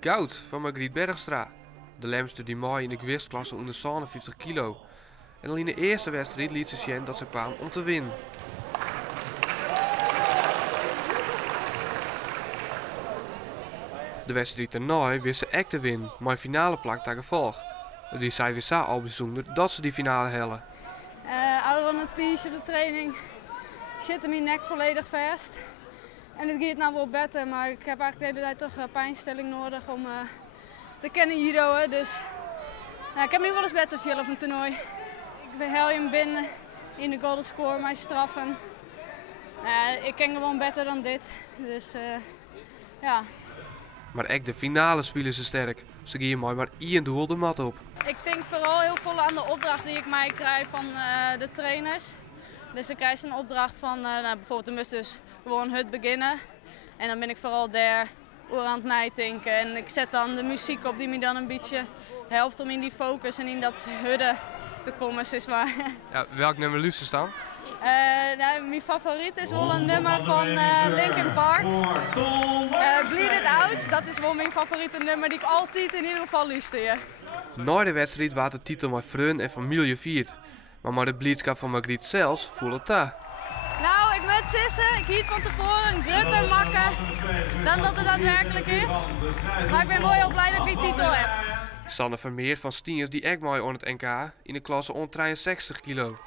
Goud van Margriet Bergstra. De lemster die mooi in de gewichtsklasse onder 57 kilo. En al in de eerste wedstrijd liet ze zien dat ze kwam om te winnen. De wedstrijd erna wist ze echt te winnen, maar een finale plak tegen gevolg. Die zei weer zo al bijzonder dat ze die finale hellen. Ouder dan een op de training zit mijn nek volledig vast. En het gaat nou wel beter, maar ik heb eigenlijk de hele tijd toch pijnstilling nodig om te kunnen judoën. Dus ik heb nu wel eens beter veel op een toernooi. Ik hel hem binnen in de golden score, mijn straffen. Ik ken gewoon beter dan dit. Dus ja. Maar ook de finale spelen ze sterk. Ze gaan mooi maar één doel de mat op. Ik denk vooral heel veel aan de opdracht die ik mij krijg van de trainers. Dus ik krijg een opdracht van bijvoorbeeld de moest dus gewoon het beginnen. En dan ben ik vooral daar aan het nadenken. En ik zet dan de muziek op die me dan een beetje helpt om in die focus en in dat hudden te komen, zeg maar. Ja, welk nummer luistert dan? Mijn favoriet is wel een nummer van Linkin Park. Bleed It Out, dat is wel mijn favoriete nummer die ik altijd in ieder geval luister. Na de wedstrijd werd de titel met vrienden en familie viert. Maar de blijdschap van Margriet zelfs voelde het daar. Nou, ik met zissen. Ik hield van tevoren een grutter makken dan dat het daadwerkelijk is. Maar ik ben wel heel blij dat ik die titel heb. Sanne Vermeer van Stiens die ook mooi aan het NK in de klasse onder 63 kilo.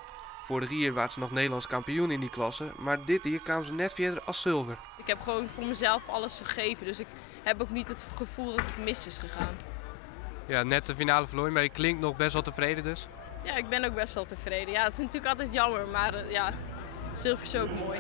Vorig jaar was ze nog Nederlands kampioen in die klasse, maar dit jaar kwam ze net verder als zilver. Ik heb gewoon voor mezelf alles gegeven, dus ik heb ook niet het gevoel dat het mis is gegaan. Ja, net de finale verloren, maar je klinkt nog best wel tevreden dus. Ja, ik ben ook best wel tevreden. Ja, het is natuurlijk altijd jammer, maar ja, zilver is ook mooi.